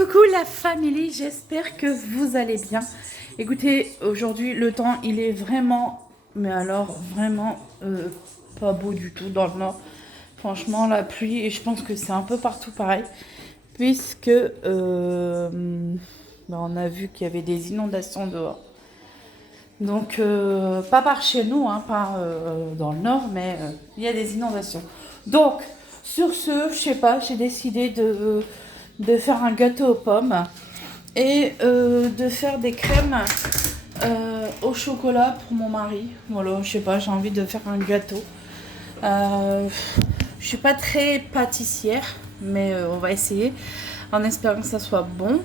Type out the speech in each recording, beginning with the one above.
Coucou la famille, j'espère que vous allez bien. Écoutez, aujourd'hui le temps il est vraiment, mais alors vraiment pas beau du tout dans le nord. Franchement la pluie, et je pense que c'est un peu partout pareil, puisque on a vu qu'il y avait des inondations dehors. Donc pas par chez nous, hein, pas dans le nord, mais il y a des inondations. Donc sur ce, je sais pas, j'ai décidé de faire un gâteau aux pommes et de faire des crèmes au chocolat pour mon mari. Voilà, je sais pas, j'ai envie de faire un gâteau. Je suis pas très pâtissière, mais on va essayer en espérant que ça soit bon.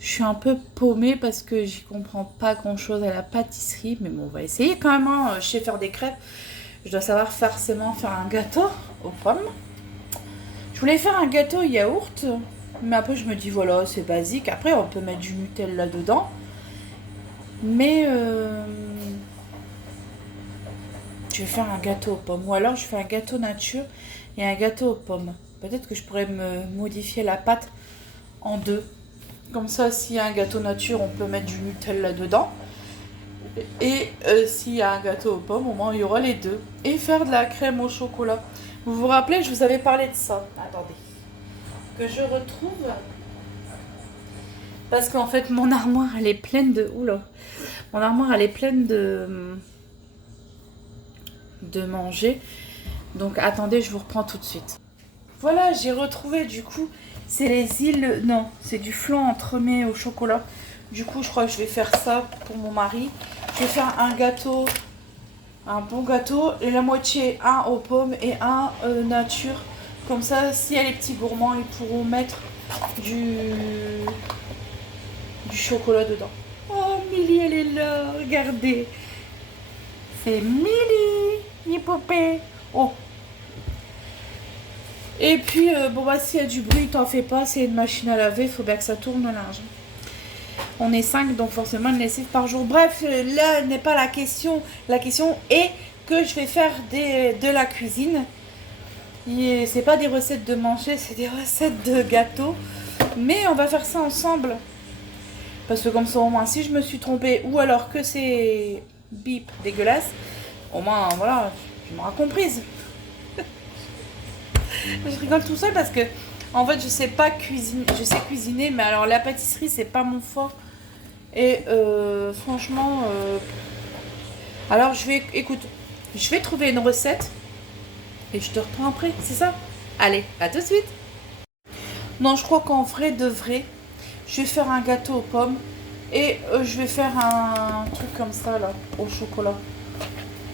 Je suis un peu paumée parce que j'y comprends pas grand chose à la pâtisserie, mais bon, on va essayer quand même. Hein. Je sais faire des crêpes. Je dois savoir forcément faire un gâteau aux pommes. Je voulais faire un gâteau yaourt, mais après je me dis voilà, c'est basique. Après, on peut mettre du Nutella dedans. Mais je vais faire un gâteau aux pommes. Ou alors je fais un gâteau nature et un gâteau aux pommes. Peut-être que je pourrais me modifier la pâte en deux. Comme ça, s'il y a un gâteau nature, on peut mettre du Nutella dedans. Et s'il y a un gâteau aux pommes, au moins il y aura les deux. Et faire de la crème au chocolat. Vous vous rappelez, je vous avais parlé de ça. Attendez. Que je retrouve. Parce qu'en fait, mon armoire, elle est pleine de... Oula. Mon armoire, elle est pleine de manger. Donc, attendez, je vous reprends tout de suite. Voilà, j'ai retrouvé, du coup, c'est les îles... Non, c'est du flan entremets au chocolat. Du coup, je crois que je vais faire ça pour mon mari. Je vais faire un gâteau, un bon gâteau. Et la moitié, un aux pommes et un nature. Comme ça, s'il y a les petits gourmands, ils pourront mettre du chocolat dedans. Oh, Milly, elle est là, regardez. C'est Milly, l'hippopée. Oh. Et puis, bon, bah, s'il y a du bruit, t'en fais pas, c'est une machine à laver, il faut bien que ça tourne le linge. On est 5, donc forcément une lessive par jour. Bref, là n'est pas la question. La question est que je vais faire de la cuisine. C'est pas des recettes de manger, c'est des recettes de gâteaux. Mais on va faire ça ensemble. Parce que comme ça, au moins, si je me suis trompée ou alors que c'est bip dégueulasse, au moins, voilà, tu m'auras comprise. Je rigole tout seul parce que, en fait, je sais pas cuisiner. Je sais cuisiner, mais alors la pâtisserie, c'est pas mon fort. Et franchement, alors écoute, je vais trouver une recette et je te reprends après, c'est ça? Allez, à tout de suite. Non, je crois qu'en vrai de vrai, je vais faire un gâteau aux pommes et je vais faire un truc comme ça là, au chocolat.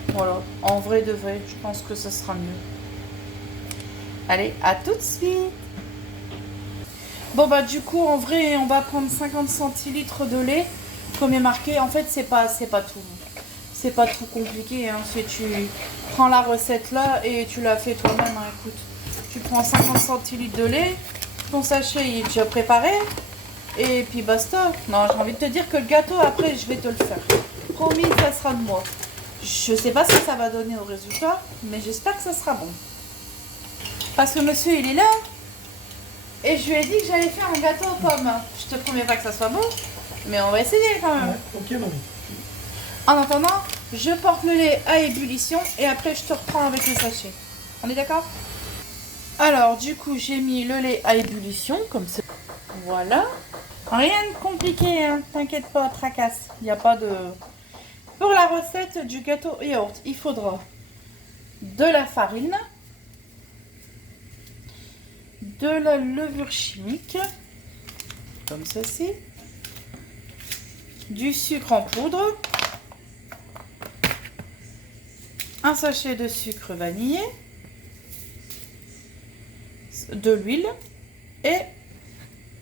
Voilà, en vrai de vrai, je pense que ça sera mieux. Allez, à tout de suite. Bon bah du coup, en vrai, on va prendre 50 centilitres de lait, comme est marqué. En fait, c'est pas tout. C'est pas trop compliqué. Hein. Si tu prends la recette là et tu la fais toi-même, hein, écoute. Tu prends 50 centilitres de lait, ton sachet il est déjà préparé. Et puis basta. Non, j'ai envie de te dire que le gâteau, après, je vais te le faire. Promis, ça sera de moi. Je sais pas ce que ça va donner au résultat, mais j'espère que ça sera bon. Parce que monsieur, il est là. Et je lui ai dit que j'allais faire un gâteau aux pommes. Je te promets pas que ça soit bon, mais on va essayer quand même. Ouais, ok, maman. En attendant, je porte le lait à ébullition et après, je te reprends avec le sachet. On est d'accord? Alors, du coup, j'ai mis le lait à ébullition, comme ça. Voilà. Rien de compliqué, hein. T'inquiète pas, tracasse. Il n'y a pas de... Pour la recette du gâteau yaourt, il faudra de la farine, de la levure chimique, comme ceci, du sucre en poudre, un sachet de sucre vanillé, de l'huile et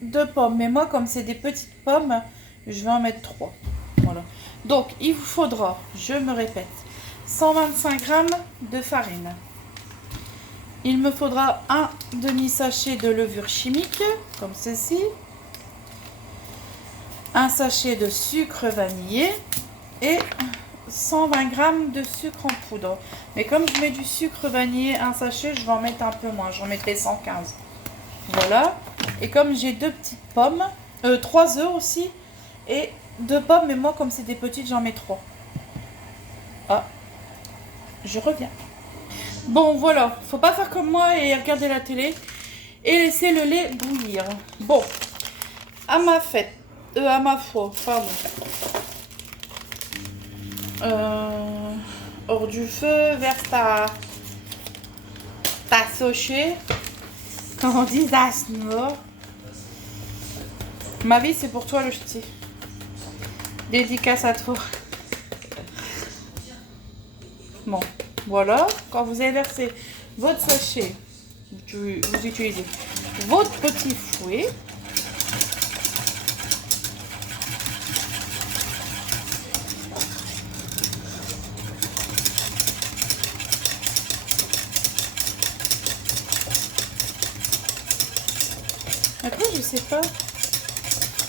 de pommes. Mais moi, comme c'est des petites pommes, je vais en mettre 3. Voilà. Donc, il vous faudra, je me répète, 125 g de farine. Il me faudra un demi-sachet de levure chimique, comme ceci. Un sachet de sucre vanillé et 120 g de sucre en poudre. Mais comme je mets du sucre vanillé, un sachet, je vais en mettre un peu moins. J'en mettrai 115. Voilà. Et comme j'ai 2 petites pommes, 3 œufs aussi, et 2 pommes, mais moi comme c'est des petites, j'en mets 3. Ah, je reviens. Bon voilà, faut pas faire comme moi et regarder la télé et laisser le lait bouillir. Bon, à ma fête, à ma foi, pardon. Hors du feu, vers ta sochée, comme on dit, Asno. Ma vie, c'est pour toi le ch'ti. Dédicace à toi. Bon, voilà. Quand vous avez versé votre sachet, vous utilisez votre petit fouet. Après, je sais pas.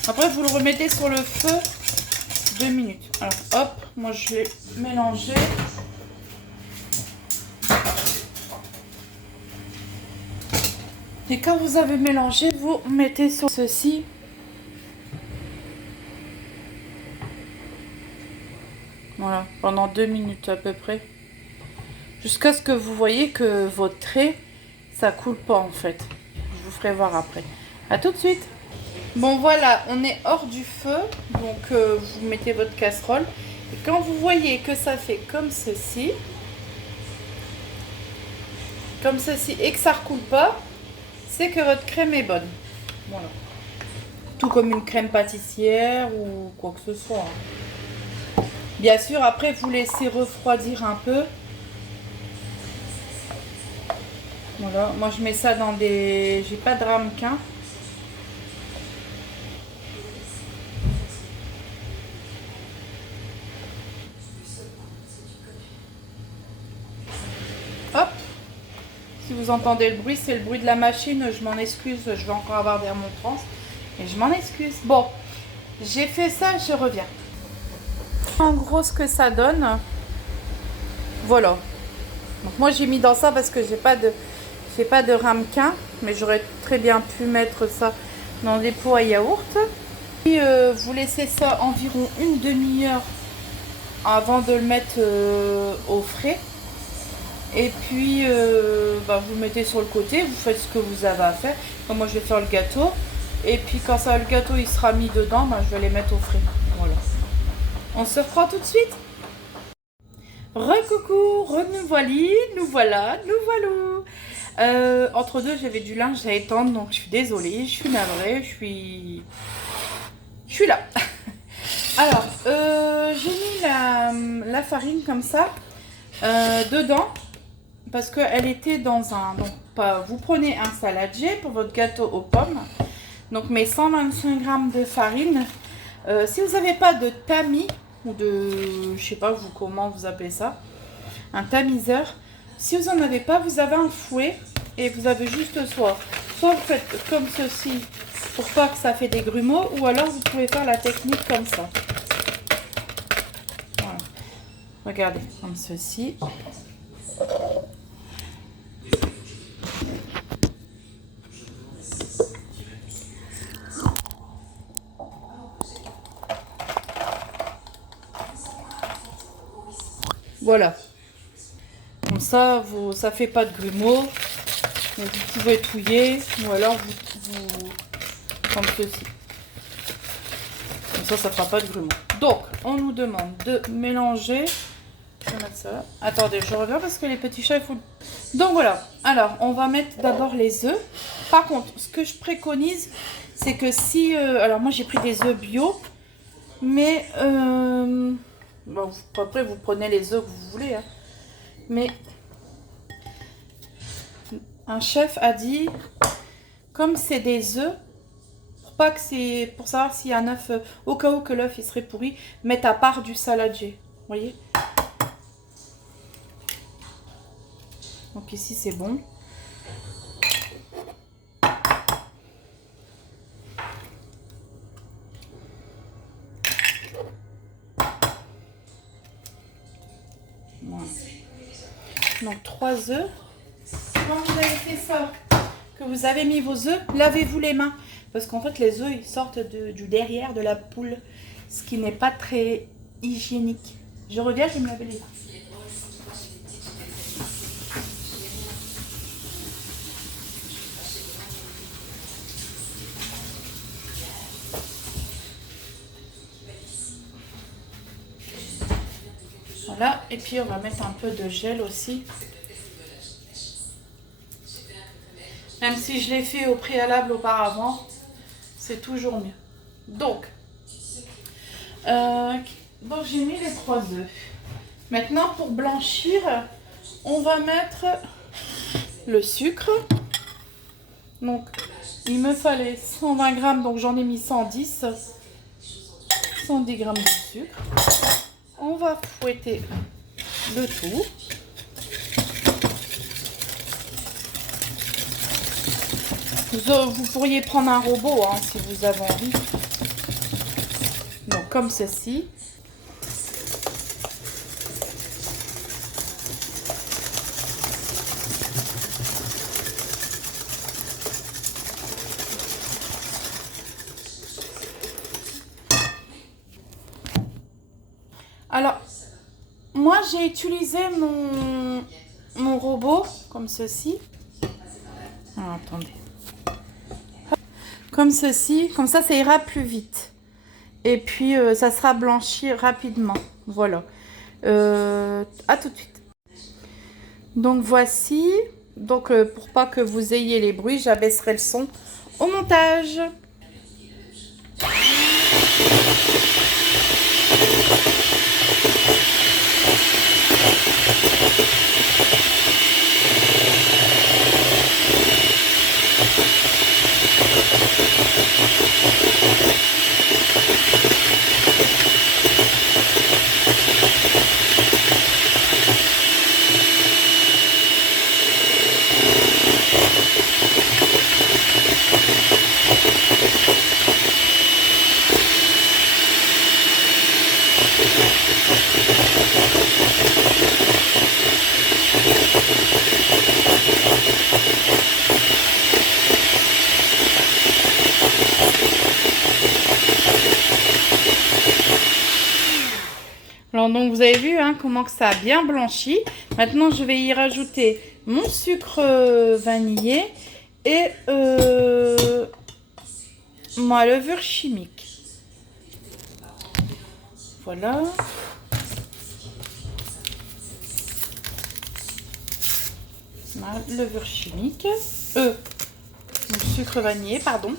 Après, vous le remettez sur le feu 2 minutes. Alors, hop, moi je vais mélanger. Et quand vous avez mélangé, vous mettez sur ceci. Voilà, pendant 2 minutes à peu près. Jusqu'à ce que vous voyez que votre trait, ça coule pas en fait. Je vous ferai voir après. À tout de suite. Bon voilà, on est hors du feu. Donc vous mettez votre casserole. Et quand vous voyez que ça fait comme ceci, et que ça ne recoule pas, c'est que votre crème est bonne. Voilà. Tout comme une crème pâtissière ou quoi que ce soit. Bien sûr, après, vous laissez refroidir un peu. Voilà, moi je mets ça dans des... J'ai pas de ramequin. Hop. Si vous entendez le bruit, c'est le bruit de la machine. Je m'en excuse, je vais encore avoir des remontrances. Et je m'en excuse. Bon, j'ai fait ça, je reviens. En gros, ce que ça donne. Voilà. Donc moi j'ai mis dans ça parce que j'ai pas de ramequin, mais j'aurais très bien pu mettre ça dans des pots à yaourt. Puis vous laissez ça environ une demi-heure avant de le mettre au frais. Et puis vous le mettez sur le côté, vous faites ce que vous avez à faire. Donc, moi je vais faire le gâteau. Et puis quand ça, le gâteau il sera mis dedans, je vais les mettre au frais. Voilà. On se reprend tout de suite. Recoucou, nous voilà. Entre deux, j'avais du linge à étendre, donc je suis désolée, je suis navrée, je suis là. Alors, j'ai mis la farine comme ça dedans parce qu'elle était dans un... Donc, vous prenez un saladier pour votre gâteau aux pommes. Donc, mes 125 g de farine. Si vous n'avez pas de tamis ou de... Je sais pas comment vous appelez ça. Un tamiseur. Si vous n'en avez pas, vous avez un fouet. Et vous avez juste soit vous faites comme ceci pour pas que ça fait des grumeaux. Ou alors vous pouvez faire la technique comme ça. Voilà. Regardez, comme ceci. Voilà. Comme ça, ça fait pas de grumeaux. Donc vous pouvez touiller ou alors vous comme ceci. Comme ça, ça fera pas de grumeaux. Donc, on nous demande de mélanger. Je vais mettre ça là. Attendez, je reviens parce que les petits chats, il faut... Donc voilà. Alors, on va mettre d'abord les œufs. Par contre, ce que je préconise, c'est que si... alors, moi, j'ai pris des œufs bio. Mais... bon, après, vous prenez les œufs que vous voulez. Hein. Mais... Un chef a dit, comme c'est des œufs, pour savoir s'il y a un œuf, au cas où que l'œuf il serait pourri, mettre à part du saladier. Vous voyez? Donc ici c'est bon. Voilà. Donc 3 œufs. Quand vous avez fait ça, que vous avez mis vos œufs, lavez-vous les mains. Parce qu'en fait, les œufs, ils sortent du derrière de la poule. Ce qui n'est pas très hygiénique. Je reviens, je vais me laver les mains. Voilà, et puis on va mettre un peu de gel aussi. Même si je l'ai fait au préalable auparavant, c'est toujours mieux. Donc j'ai mis les 3 œufs. Maintenant, pour blanchir, on va mettre le sucre. Donc, il me fallait 120 grammes, donc j'en ai mis 110. 110 grammes de sucre. On va fouetter le tout. Vous pourriez prendre un robot hein, si vous avez envie. Donc comme ceci. Alors, moi j'ai utilisé mon robot comme ceci. Ah, attendez. Comme ceci, comme ça ira plus vite. Et puis ça sera blanchi rapidement. Voilà. À tout de suite. Donc voici. Donc pour pas que vous ayez les bruits, j'abaisserai le son au montage. Alors donc vous avez vu hein, comment que ça a bien blanchi. Maintenant je vais y rajouter mon sucre vanillé et ma levure chimique. Voilà. Ma levure chimique. Mon sucre vanillé, pardon.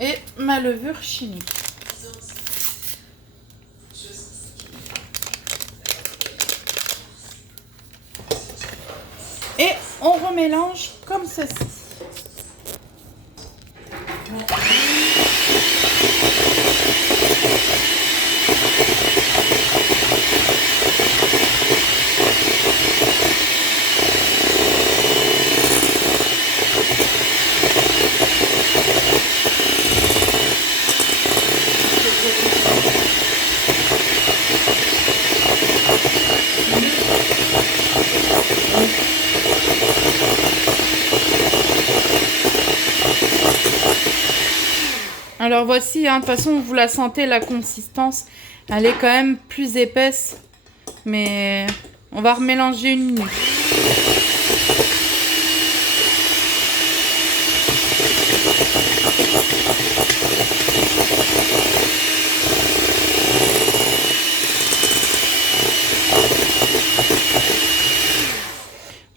Et ma levure chimique. Et on remélange comme ceci. Alors voici, hein, de toute façon vous la sentez, la consistance, elle est quand même plus épaisse, mais on va remélanger une minute.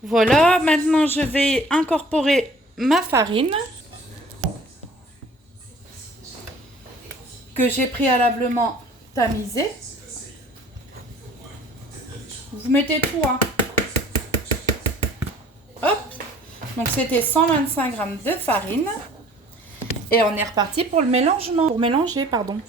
Voilà, maintenant je vais incorporer ma farine que j'ai préalablement tamisée. Vous mettez tout, hein. Hop. Donc c'était 125 grammes de farine. Et on est reparti pour le mélangement. Pour mélanger, pardon.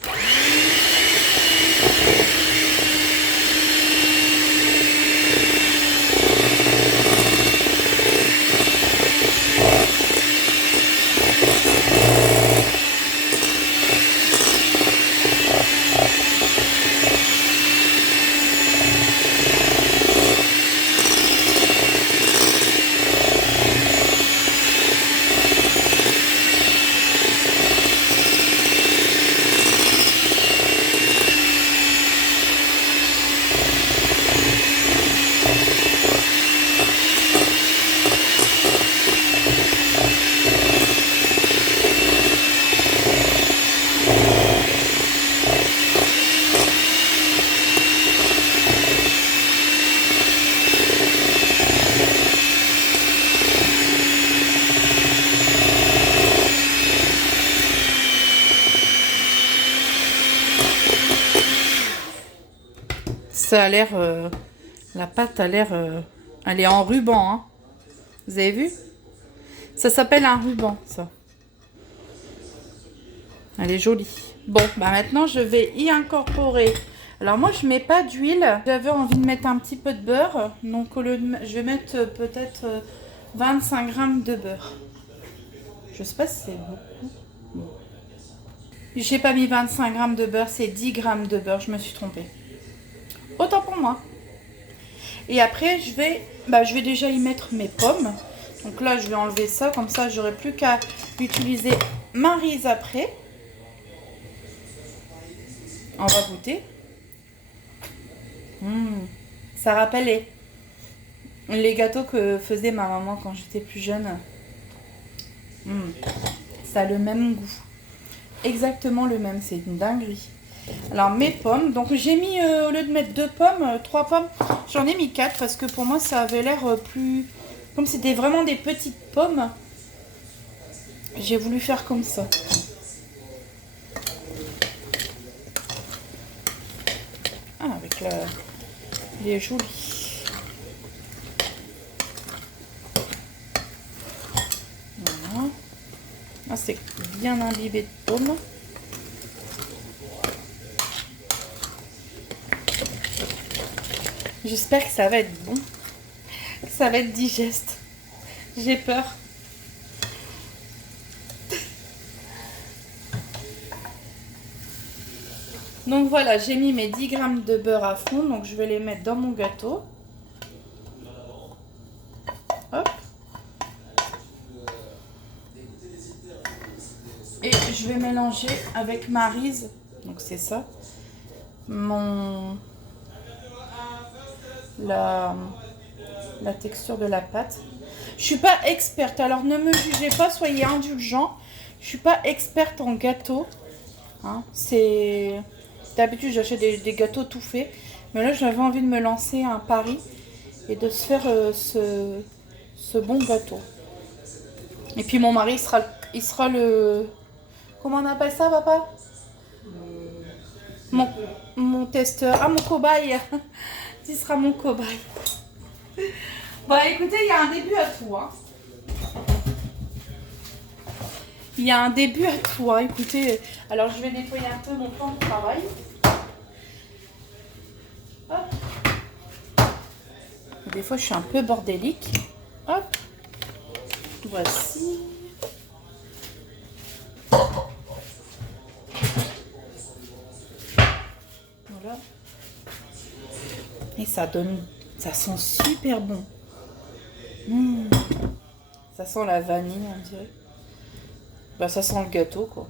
Ça a l'air... la pâte a l'air... elle est en ruban, hein. Vous avez vu? Ça s'appelle un ruban, ça. Elle est jolie. Bon, bah maintenant, je vais y incorporer... Alors moi, je mets pas d'huile. J'avais envie de mettre un petit peu de beurre. Donc, au lieu de... je vais mettre peut-être 25 grammes de beurre. Je sais pas si c'est beaucoup. Bon. J'ai pas mis 25 grammes de beurre, c'est 10 grammes de beurre. Je me suis trompée. Autant pour moi. Et après, je vais déjà y mettre mes pommes. Donc là, je vais enlever ça. Comme ça, j'aurai plus qu'à utiliser ma rise après. On va goûter. Ça rappelle les gâteaux que faisait ma maman quand j'étais plus jeune. Ça a le même goût. Exactement le même. C'est une dinguerie. Alors mes pommes. Donc j'ai mis, au lieu de mettre 2 pommes, 3 pommes, j'en ai mis 4 parce que pour moi ça avait l'air plus... Comme c'était vraiment des petites pommes, j'ai voulu faire comme ça. Ah, avec la... Il est joli. Voilà. Ah, c'est bien imbibé de pommes. J'espère que ça va être bon. Que ça va être digeste. J'ai peur. Donc voilà, j'ai mis mes 10 grammes de beurre à fond. Donc je vais les mettre dans mon gâteau. Hop. Et je vais mélanger avec ma rise. Donc c'est ça. La texture de la pâte. Je suis pas experte, alors ne me jugez pas, soyez indulgents. Je suis pas experte en gâteau. Hein, c'est... D'habitude, j'achète des gâteaux tout faits. Mais là, j'avais envie de me lancer un pari et de se faire ce bon gâteau. Et puis mon mari, il sera le... Comment on appelle ça, papa? Mon testeur. Ah, mon cobaye. Il sera mon cobaye. Bon, écoutez, il y a un début à tout. Hein. Il y a un début à tout. Hein. Écoutez, alors je vais nettoyer un peu mon plan de travail. Hop. Des fois, je suis un peu bordélique. Hop. Voici. Voilà. Et ça donne... Ça sent super bon. Ça sent la vanille, on dirait. Bah, ça sent le gâteau, quoi.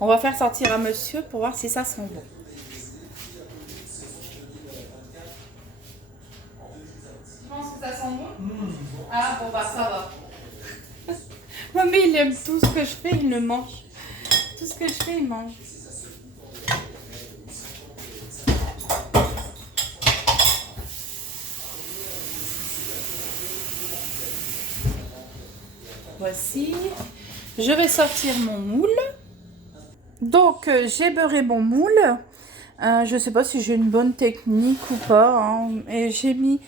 On va faire sortir à monsieur pour voir si ça sent bon. Tu penses que ça sent bon? Ah, bon, bah, ça va. Mais il aime tout ce que je fais, il le mange. Tout ce que je fais, il mange. Voici. Je vais sortir mon moule. Donc, j'ai beurré mon moule. Je ne sais pas si j'ai une bonne technique ou pas. Hein. Et j'ai mis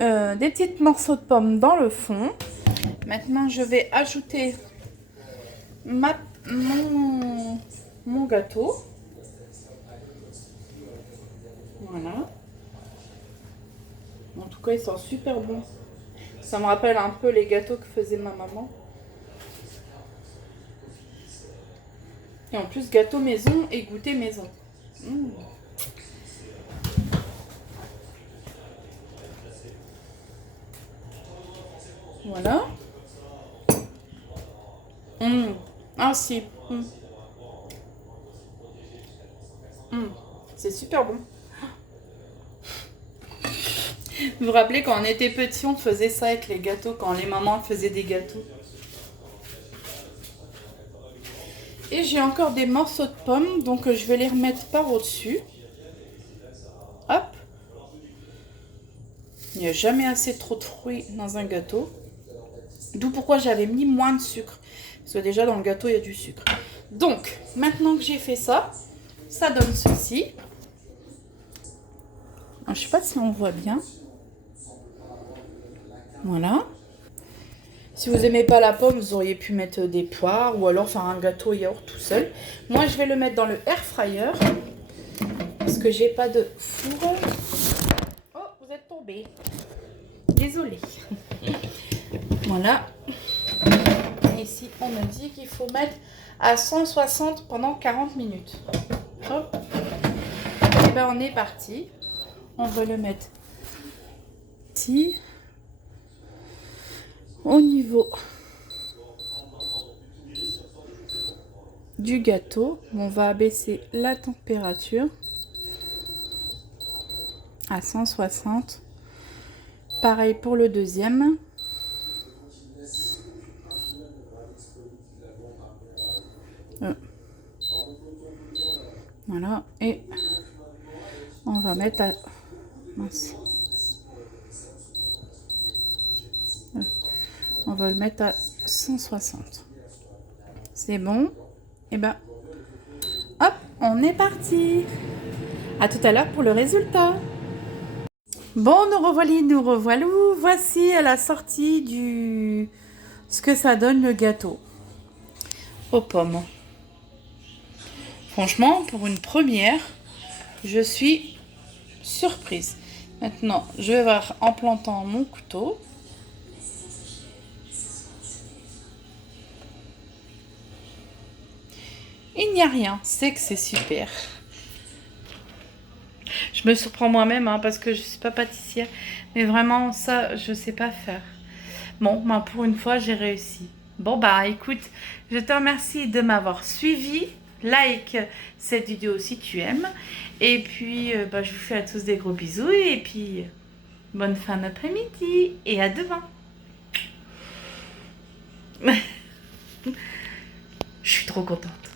des petits morceaux de pommes dans le fond. Maintenant, je vais ajouter mon gâteau. Voilà. En tout cas, ils sont super bons. Ça me rappelle un peu les gâteaux que faisait ma maman. Et en plus, gâteau maison et goûter maison. Voilà. Ah si. C'est super bon. Vous vous rappelez quand on était petits, on faisait ça avec les gâteaux, quand les mamans faisaient des gâteaux. Et j'ai encore des morceaux de pommes, donc je vais les remettre par au-dessus. Hop. Il n'y a jamais assez trop de fruits dans un gâteau. D'où pourquoi j'avais mis moins de sucre. Parce que déjà dans le gâteau, il y a du sucre. Donc, maintenant que j'ai fait ça, ça donne ceci. Alors, je sais pas si on voit bien. Voilà. Si vous n'aimez pas la pomme, vous auriez pu mettre des poires ou alors faire un gâteau yaourt tout seul. Moi, je vais le mettre dans le air fryer parce que j'ai pas de four. Oh, vous êtes tombé. Désolée. Voilà. Et ici, on me dit qu'il faut mettre à 160 pendant 40 minutes. Hop. Et ben, on est parti. On va le mettre ici. Au niveau du gâteau, on va abaisser la température à 160. Pareil pour le deuxième. Voilà, et on va mettre à... Mince. On va le mettre à 160. C'est bon. Et ben, hop, on est parti. À tout à l'heure pour le résultat. Bon, nous revoilà. Voici à la sortie du... ce que ça donne le gâteau aux pommes. Franchement, pour une première, je suis surprise. Maintenant, je vais voir en plantant mon couteau. Il n'y a rien, c'est que c'est super. Je me surprends moi-même hein, parce que je ne suis pas pâtissière. Mais vraiment, ça, je ne sais pas faire. Bon, ben, pour une fois, j'ai réussi. Bon, bah écoute, je te remercie de m'avoir suivi. Like cette vidéo si tu aimes. Et puis, bah, je vous fais à tous des gros bisous. Et puis, bonne fin d'après-midi. Et à demain. Je suis trop contente.